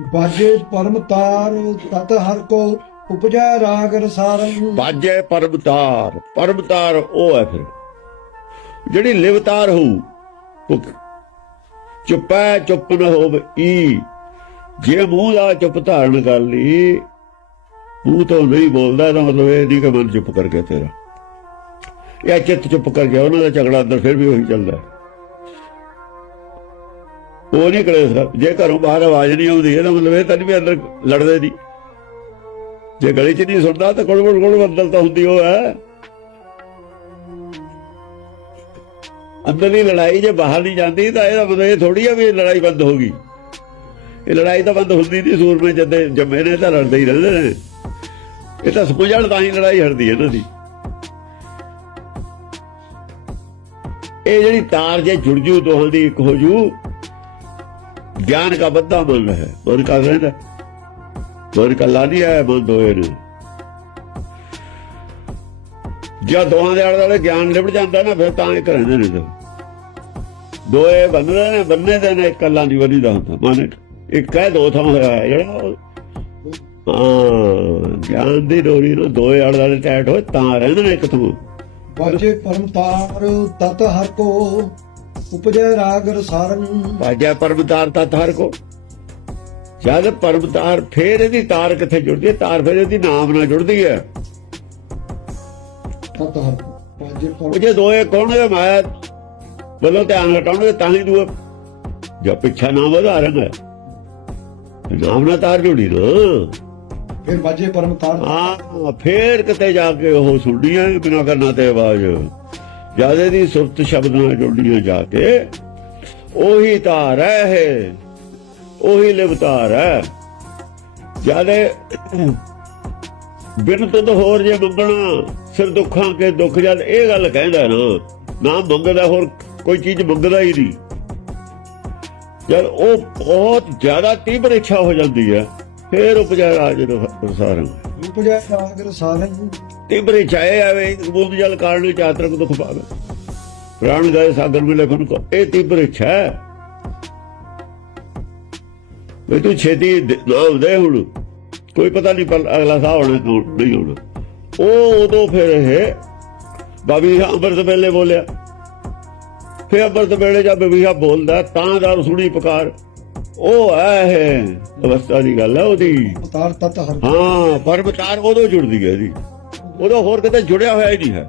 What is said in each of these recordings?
ਬਾਜੇ ਪਰਮ ਤਾਰ, ਤਤ ਹਰ ਕੋ ਉਪਜੈ ਰਾਗ ਰਸਾਰੰ। ਬਾਜੇ ਪਰਮਤਾਰ ਪਰਮਤਾਰ ਉਹ ਹੈ ਫਿਰ। ਜਿਹੜੀ ਲਿਵਤਾਰ ਹੋਊ ਚੁੱਪੈ ਚੁੱਪ ਨਾ ਹੋਵੇ ਈ। ਜੇ ਮੂੰਹ ਦਾ ਚੁੱਪ ਧਾਰਨ ਕਰ ਲਈ ਮੂੰਹ ਤਾਂ ਨਹੀਂ ਬੋਲਦਾ, ਇਹਦਾ ਮਤਲਬ ਇਹ ਨਹੀਂ ਕਿ ਮਨ ਚੁੱਪ ਕਰ ਗਿਆ ਤੇਰਾ। ਇਹ ਚਿੱਤ ਚੁੱਪ ਕਰ ਗਿਆ, ਉਹਨਾਂ ਦਾ ਝਗੜਾ ਅੰਦਰ ਫਿਰ ਵੀ ਉਹੀ ਚੱਲਦਾ। ਉਹ ਨਹੀਂ ਕਰੇ ਜੇ ਘਰੋਂ ਬਾਹਰ ਆਵਾਜ਼ ਨਹੀਂ ਆਉਂਦੀ, ਇਹਦਾ ਮਤਲਬ ਇਹ ਤਾਂ ਨਹੀਂ ਵੀ ਅੰਦਰ ਲੜਦੇ ਨਹੀਂ ਜੇ ਗਲੀ 'ਚ ਨਹੀਂ ਸੁਣਦਾ, ਤਾਂ ਕੋਲ ਕੋਲ ਕੋਲ ਅੰਦਰ ਤਾਂ ਹੁੰਦੀ ਉਹ ਹੈ। ਅੰਦਰਲੀ ਲੜਾਈ ਜੇ ਬਾਹਰ ਨਹੀਂ ਜਾਂਦੀ, ਤਾਂ ਇਹਦਾ ਮਤਲਬ ਇਹ ਥੋੜੀ ਆ ਵੀ ਲੜਾਈ ਬੰਦ ਹੋ ਗਈ। ਇਹ ਲੜਾਈ ਤਾਂ ਬੰਦ ਹੁੰਦੀ ਨਹੀਂ, ਸੂਰਮੇ ਜਦੇ ਜੰਮੇ ਨੇ ਤਾਂ ਲੜਦੇ ਹੀ ਰਹਿੰਦੇ ਨੇ। ਇਹ ਤਾਂ ਸਮਝਣ ਤਾਂ ਹੀ ਲੜਾਈ ਹੜਦੀ ਹੈ ਇਹਨਾਂ ਦੀ। ਇਹ ਜਿਹੜੀ ਤਾਰ ਜੇ ਜੁੜ ਜੂ ਦੋਹਾਂ ਦੀ ਇੱਕ ਹੋ ਜੂ ਗਿਆਨ ਦਾ ਬੱਧਾ ਮਨ ਹੈ ਮਨ ਕਾ ਰਹਿੰਦਾ ਮਨ ਕੱਲਾ ਨਹੀਂ ਹੈ ਮਨ ਦੋਏ ਨੇ ਜਦ ਦੋਹਾਂ ਦੇ ਆਲੇ ਗਿਆਨ ਲਿਬੜ ਜਾਂਦਾ ਨਾ ਫਿਰ ਤਾਂ ਇੱਕ ਰਹਿੰਦੇ ਨੇ ਦੋ ਦੋਏ ਬੰਨਦੇ ਨੇ ਬੰਨੇ ਦੇ ਨੇ ਇਕੱਲਾ ਨਹੀਂ ਬਣੀ ਦਾ ਹੁੰਦਾ ਮਨ ਇੱਕ ਹੈ ਦੋ ਥਾਂ ਹੋਇਆ ਜਿਹੜਾ ਹਾਂ ਗਿਆਨ ਦੀ ਡੋਰੀ ਨੂੰ ਦੋਏ ਆਲੇ ਦੁਆਲੇ ਟੈਟ ਹੋਏ ਤਾਂ ਰਹਿੰਦੇ ਨੇ ਇੱਕ ਥਾਂ ਬਾਜੇ ਪਰਮ ਤਤ ਹਰ ਕੋ ਉਪਜੈ ਰਾਗ ਰਸਾਰੰ ਬਾਜਾ ਪਰਮਤਾਰ ਤਾਂ ਤਾਰ ਕੋ। ਜਦ ਪਰਮਤਾਰ ਫੇਰ ਇਹਦੀ ਤਾਰ ਕਿੱਥੇ ਜੁੜਦੀ ਹੈ? ਤਾਰ ਫੇਰ ਇਹਦੀ ਨਾਮ ਨਾਲ ਜੁੜਦੀ ਹੈ। ਉਹ ਜੇ ਦੋਏ ਕੌਣਗੇ ਮਾਇਆ ਵੱਲੋਂ ਧਿਆਨ ਹਟਾਉਣਗੇ ਤਾਂ ਹੀ ਦੂਆ ਜਾਂ ਪਿੱਛਾ ਨਾ ਵਧਾ ਰਹਿਣਾ ਨਾਮ ਨਾਲ ਤਾਰ ਜੁੜੀ ਨਾ। ਫਿਰ ਬਾਜੇ ਪਰਮ ਤਾਰ ਹਾਂ ਫੇਰ ਕਿਤੇ ਜਾ ਕੇ ਉਹ ਸੁਣਦੀਆਂ ਬਿਨਾ ਕਰਨਾ ਤੇ ਆਵਾਜ਼। ਜਿਆਦੇ ਦੀ ਸੁਰਤ ਸ਼ਬਦ ਨਾਲ ਜੁੜਦੀਆਂ ਜਾ ਕੇ, ਉਹੀ ਤਾਰ ਹੈ ਉਹੀ ਲਿਵਤਾਰ ਹੈ। ਜਿਆਦੇ ਬਿਨ ਤੁਧ ਹੋਰ ਜੇ ਮੰਗਣਾ ਸਿਰ ਦੁੱਖਾਂ ਕੇ ਦੁੱਖ ਜਦ ਇਹ ਗੱਲ ਕਹਿੰਦਾ ਨਾ ਨਾ ਮੰਗਦਾ ਹੋਰ ਕੋਈ ਚੀਜ਼ ਮੰਗਦਾ ਹੀ ਨਹੀਂ। ਜਦ ਉਹ ਬਹੁਤ ਜ਼ਿਆਦਾ ਤੀਬਰ ਇੱਛਾ ਹੋ ਜਾਂਦੀ ਹੈ, ਫੇਰ ਉਪਜਾ ਰਾਜ ਪ੍ਰਸਾਰਣ। ਉਪਜੈ ਰਾਗ ਰਸਾਰੰ ਤੀਬਰ ਇੱਛਾਏ ਆਵੇ ਬੂੰਦ ਜਲ ਕਾਰਨ ਚਾਤਰਕ ਦੁਖ ਪ੍ਰਾਣ ਗਏ ਸਾਗਰ ਮਿਲੇ ਕੋ, ਇਹ ਤੀਬਰ ਇੱਛਾ ਹੈ। ਤੂੰ ਛੇਤੀ ਦ- ਦੇ ਹੁਣ, ਕੋਈ ਪਤਾ ਨਹੀਂ ਪਰ ਅਗਲਾ ਸਾਹ ਹੋਣਾ ਨਹੀਂ ਹੋਣਾ ਉਹ ਉਦੋਂ ਫਿਰ ਇਹ ਬਾਬੀ ਅੰਮ੍ਰਿਤ ਵੇਲੇ ਬੋਲਿਆ। ਫਿਰ ਅੰਮ੍ਰਿਤ ਵੇਲੇ ਜਦ ਬਬੀਹਾ ਬੋਲਦਾ, ਤਾਂ ਦਾ ਸੁਣੀ ਪੁਕਾਰ। ਉਹ ਹੈ ਇਹ ਅਵਸਥਾ ਦੀ ਗੱਲ ਹੈ ਉਹਦੀ। ਤਾਰ ਤਤ ਹਰ ਹਾਂ ਪਰ ਵਿਚਾਰ ਉਦੋਂ ਜੁੜਦੀ ਹੈ ਜੀ। ਉਦੋਂ ਹੋਰ ਕਿਤੇ ਜੁੜਿਆ ਹੋਇਆ ਹੀ ਨਹੀਂ ਹੈ।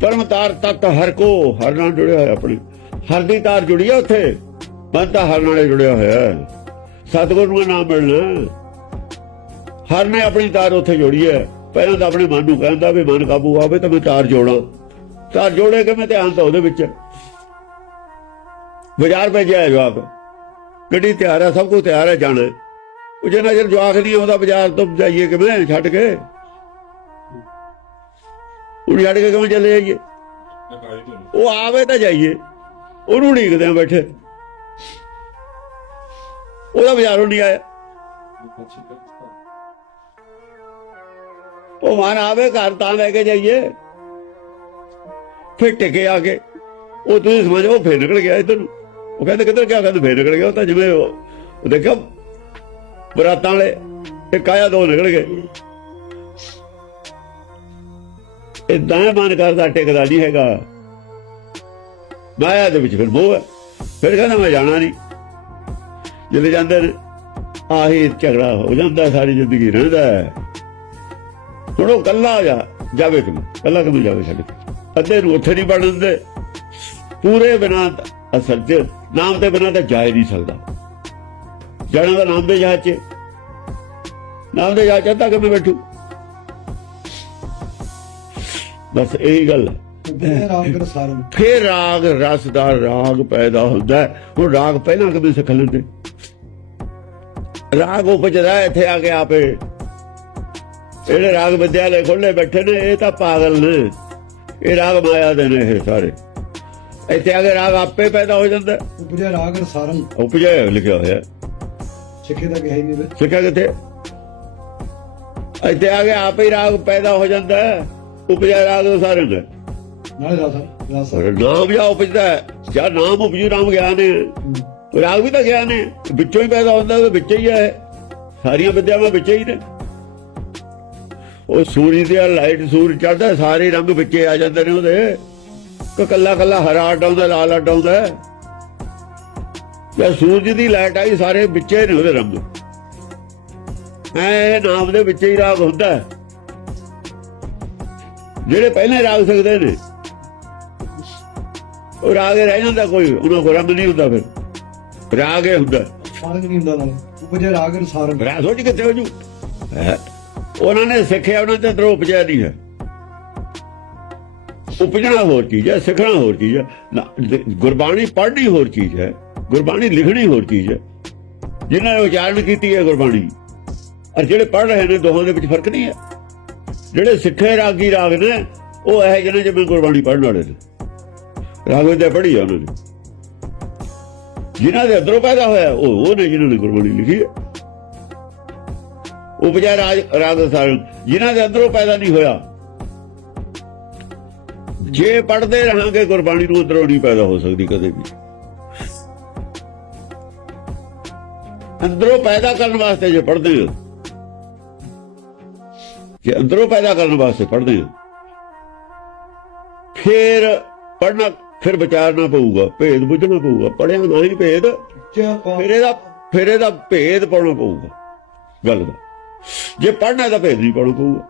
ਪਰਮ ਤਾਰ ਤਤ ਹਰ ਕੋ ਹਰ ਨਾਲ ਜੁੜਿਆ ਹੋਇਆ ਆਪਣੀ। ਹਰ ਦੀ ਤਾਰ ਜੁੜੀ ਹੈ ਉੱਥੇ। ਮਨ ਤਾਂ ਹਰ ਨਾਲ ਜੁੜਿਆ ਹੋਇਆ ਹੈ। ਸਤਿਗੁਰ ਨੂੰ ਨਾਮ ਮਿਲਣਾ ਹਰ ਨੇ ਆਪਣੀ ਤਾਰ ਉੱਥੇ ਜੋੜੀ ਹੈ। ਪਹਿਲਾਂ ਤਾਂ ਆਪਣੇ ਮਨ ਨੂੰ ਕਹਿੰਦਾ ਵੀ ਮਨ ਕਾਬੂ ਆਵੇ ਤਾਂ ਮੈਂ ਤਾਰ ਜੋੜਾਂ। ਤਾਰ ਜੋੜੇ ਕਿ ਮੈਂ ਧਿਆਨ ਤਾਂ ਉਹਦੇ ਵਿੱਚ। ਬਾਜ਼ਾਰ ਭੇਜਿਆ ਜਵਾਬ ਗੱਡੀ ਤਿਆਰ ਹੈ, ਸਭ ਕੁਝ ਤਿਆਰ ਹੈ ਜਾਣ। ਉਹ ਜੇ ਨਜ਼ਰ ਜਵਾਕ ਨਹੀਂ ਆਉਂਦਾ ਬਾਜ਼ਾਰ ਤੋਂ ਜਾਈਏ ਕਿਵੇਂ, ਛੱਡ ਕੇ? ਉਹ ਛੱਡ ਕੇ ਕਿਵੇਂ ਚਲੇ ਜਾਈਏ ਉਹ ਆਵੇ ਤਾਂ ਜਾਈਏ। ਉਹਨੂੰ ਢੀਕਦੇ ਆ ਬੈਠੇ। ਉਹਦਾ ਬਾਜ਼ਾਰੋਂ ਨਹੀਂ ਆਇਆ। ਉਹ ਮਨ ਆਵੇ ਘਰ ਤਾਂ ਲੈ ਕੇ ਜਾਈਏ। ਫਿਰ ਟਿਕੇ ਆ ਕੇ। ਉਹ ਤੁਸੀਂ ਸਮਝੋ, ਉਹ ਫੇਰ ਨਿਕਲ ਗਿਆ ਇੱਧਰ ਨੂੰ। ਉਹ ਕਹਿੰਦੇ ਕਿੱਧਰ ਗਿਆ? ਕਹਿੰਦੇ ਫੇਰ ਨਿਕਲ ਗਿਆ ਉਹ ਤਾਂ ਜਿਵੇਂ ਉਹ ਦੇਖਿਆ ਬਰਾਤਾਂ ਵਾਲੇ, ਇੱਕ ਆਇਆ ਦੋ ਨਿਕਲ ਗਏ। ਇਦਾਂ ਮਨ ਕਰਦਾ, ਟਿਕਦਾ ਨਹੀਂ ਹੈਗਾ। ਮਾਇਆ ਦੇ ਵਿੱਚ ਫਿਰ ਮੋਹ ਹੈ। ਫਿਰ ਕਹਿੰਦਾ ਮੈਂ ਜਾਣਾ ਨਹੀਂ। ਜਿਹੜੇ ਜਾਂਦੇ ਨੇ, ਆਹੀ ਝਗੜਾ ਹੋ ਜਾਂਦਾ ਸਾਰੀ ਜ਼ਿੰਦਗੀ ਰਹਿੰਦਾ ਹੈ। ਹੁਣ ਉਹ ਕੱਲਾ ਜਾ, ਜਾਵੇ ਕਿਵੇਂ? ਕੱਲਾ ਕਿਵੇਂ ਜਾਵੇ ਛੱਡ ਅੱਧੇ ਨੂੰ ਉੱਥੇ ਨਹੀਂ ਵੜਨ ਦਿੰਦੇ। ਪੂਰੇ ਬਿਨਾਂ ਅਸਲ 'ਚ ਨਾਮ ਦੇ ਬਿਨਾਂ ਤਾਂ ਜਾ ਹੀ ਨਹੀਂ ਸਕਦਾ। ਜਾਣਾ ਦਾ ਨਾਮ ਦੇ ਜਹਾਜ਼ 'ਚ। ਨਾਮ ਦੇ ਜਹਾਜ਼ 'ਚ ਅੱਧਾ ਕਿਵੇਂ ਬੈਠੂ? ਬਸ ਇਹੀ ਗੱਲ ਫਿਰ ਰਾਗ ਰਸ ਦਾ ਰਾਗ ਪੈਦਾ ਹੁੰਦਾ ਹੈ। ਹੁਣ ਰਾਗ ਪਹਿਲਾਂ ਕਿਵੇਂ ਸਿੱਖ ਲੈਂਦੇ। ਰਾਗ ਉਪਜਦਾ ਇੱਥੇ ਆ ਕੇ ਆਪੇ। ਜਿਹੜੇ ਰਾਗ ਵਿਦਿਆਲੇ ਖੋਲੇ ਬੈਠੇ ਨੇ ਇਹ ਤਾਂ ਪਾਗਲ ਨੇ। ਇਹ ਰਾਗ ਮਾਇਆ ਦੇ ਨੇ ਇਹ ਸਾਰੇ। ਇੱਥੇ ਆ ਕੇ ਰਾਗ ਆਪੇ ਪੈਦਾ ਹੋ ਜਾਂਦਾ। ਉਪਜੈ ਰਾਗ ਉਪਜਿਆ ਹੋਇਆ ਲਿਖਿਆ ਹੋਇਆ। ਸਿੱਖੇ ਦਾ ਕਿਹਾ ਹੀ ਨਹੀਂ। ਸਿੱਖਿਆ ਕਿੱਥੇ? ਇੱਥੇ ਆ ਕੇ ਆਪੇ ਹੀ ਰਾਗ ਪੈਦਾ ਹੋ ਜਾਂਦਾ। ਹੈ। ਉਪਜਿਆ ਰਾਗ ਦੇ ਸਾਰੇ ਨੇ ਨਾਲੇ ਰਸ ਨਾਮ ਜਾਂ ਉਪਜਦਾ ਹੈ ਜਾਂ ਨਾਮ ਉਪਜੂ ਨਾਮ ਗਿਆਨ ਹੈ। ਰਾਗ ਵੀ ਤਾਂ ਗਿਆਨ ਹੈ। ਵਿੱਚੋਂ ਹੀ ਪੈਦਾ ਹੁੰਦਾ ਉਹ ਵਿੱਚ ਹੀ ਹੈ ਸਾਰੀਆਂ ਵਿਦਿਆਵਾਂ ਵਿੱਚ ਹੀ ਨੇ। ਉਹ ਸੂਰਜ ਦੀ ਲਾਈਟ ਸੂਰਜ ਚੜਦਾ ਸਾਰੇ ਰੰਗ ਵਿੱਚੇ ਆ ਜਾਂਦੇ ਨੇ ਉਹਦੇ। ਕਿ ਕੱਲਾ ਕੱਲਾ ਹਰਾ ਡਾਉਂਦਾ ਲਾਲ ਡਾਉਂਦਾ ਜੇ ਸੂਰਜ ਦੀ ਲਾਈਟ ਆਈ ਸਾਰੇ ਵਿੱਚੇ ਨੇ ਉਹਦੇ ਰੰਗ। ਐ ਨਾਮ ਦੇ ਵਿੱਚ ਹੀ ਰਾਗ ਹੁੰਦਾ। ਜਿਹੜੇ ਪਹਿਲੇ ਰਾਗ ਸਕਦੇ ਨੇ ਉਹ ਰਾਗ ਰਹਿ ਜਾਂਦਾ ਕੋਈ ਉਹਨਾਂ ਕੋਲ ਰੰਗ ਨਹੀਂ ਹੁੰਦਾ ਫਿਰ। ਰਾਗ ਹੀ ਹੁੰਦਾ। ਸਾਰੰਗ ਨਹੀਂ ਹੁੰਦਾ ਨਾਲ ਉਪਜੇ ਰਾਗ ਅਨੁਸਾਰ। ਰਾਗ ਸੋਚ ਕਿੱਥੇ ਹੋ ਜੂ? ਉਹਨਾਂ ਨੇ ਸਿੱਖਿਆ ਉਹਨਾਂ ਤੇ ਤਰੋ ਉਪਜਿਆ ਨਹੀਂ ਹੈ। ਉਪਜਣਾ ਹੋਰ ਚੀਜ਼ ਹੈ, ਸਿੱਖਣਾ ਹੋਰ ਚੀਜ਼ ਹੈ ਗੁਰਬਾਣੀ ਪੜ੍ਹਨੀ ਹੋਰ ਚੀਜ਼ ਹੈ, ਗੁਰਬਾਣੀ ਲਿਖਣੀ ਹੋਰ ਚੀਜ਼ ਹੈ। ਜਿਨ੍ਹਾਂ ਨੇ ਉਚਾਰਨ ਕੀਤੀ ਹੈ ਗੁਰਬਾਣੀ, ਔਰ ਜਿਹੜੇ ਪੜ੍ਹ ਰਹੇ ਨੇ ਦੋਹਾਂ ਦੇ ਵਿੱਚ ਫ਼ਰਕ ਨਹੀਂ ਹੈ। ਜਿਹੜੇ ਸਿੱਖੇ ਰਾਗੀ ਰਾਗ ਨੇ, ਉਹ ਇਹ ਜਿਹਨੇ ਜਿਵੇਂ ਗੁਰਬਾਣੀ ਪੜ੍ਹਨ ਵਾਲੇ ਨੇ। ਰਾਗ ਵਿਦਿਆ ਪੜ੍ਹੀ ਆ ਉਹਨਾਂ ਨੇ। ਜਿਨ੍ਹਾਂ ਦੇ ਅੰਦਰੋਂ ਪੈਦਾ ਹੋਇਆ, ਉਹ ਉਹ ਨੇ ਜਿਹਨਾਂ ਨੇ ਗੁਰਬਾਣੀ ਲਿਖੀ ਹੈ। ਉਪਜਾ ਰਾਗ ਰਾਗ ਸਾਰ ਜਿਨ੍ਹਾਂ ਦੇ ਅੰਦਰੋਂ ਪੈਦਾ ਨਹੀਂ ਹੋਇਆ ਜੇ ਪੜਦੇ ਰਹਾਂਗੇ, ਗੁਰਬਾਣੀ ਨੂੰ ਅੰਦਰੋਂ ਨਹੀਂ ਪੈਦਾ ਹੋ ਸਕਦੀ ਕਦੇ ਵੀ। ਅੰਦਰੋਂ ਪੈਦਾ ਕਰਨ ਵਾਸਤੇ ਜੇ ਪੜਦੇ ਹਾਂ, ਜੇ ਅੰਦਰੋਂ ਪੈਦਾ ਕਰਨ ਵਾਸਤੇ ਪੜਦੇ ਹਾਂ, ਫਿਰ ਪੜਨਾ ਫਿਰ ਵਿਚਾਰਨਾ ਪਊਗਾ, ਭੇਦ ਬੁੱਝਣਾ ਪਊਗਾ ਪੜਿਆ ਨਾ ਹੀ ਭੇਦ, ਫਿਰ ਇਹਦਾ ਫਿਰ ਇਹਦਾ ਭੇਦ ਪਾਉਣਾ ਪਊਗਾ। ਗੱਲ ਦਾ। ਜੇ ਪੜਨਾ ਤਾਂ ਭੇਦ ਨਹੀਂ ਪਾਉਣਾ ਪਊਗਾ।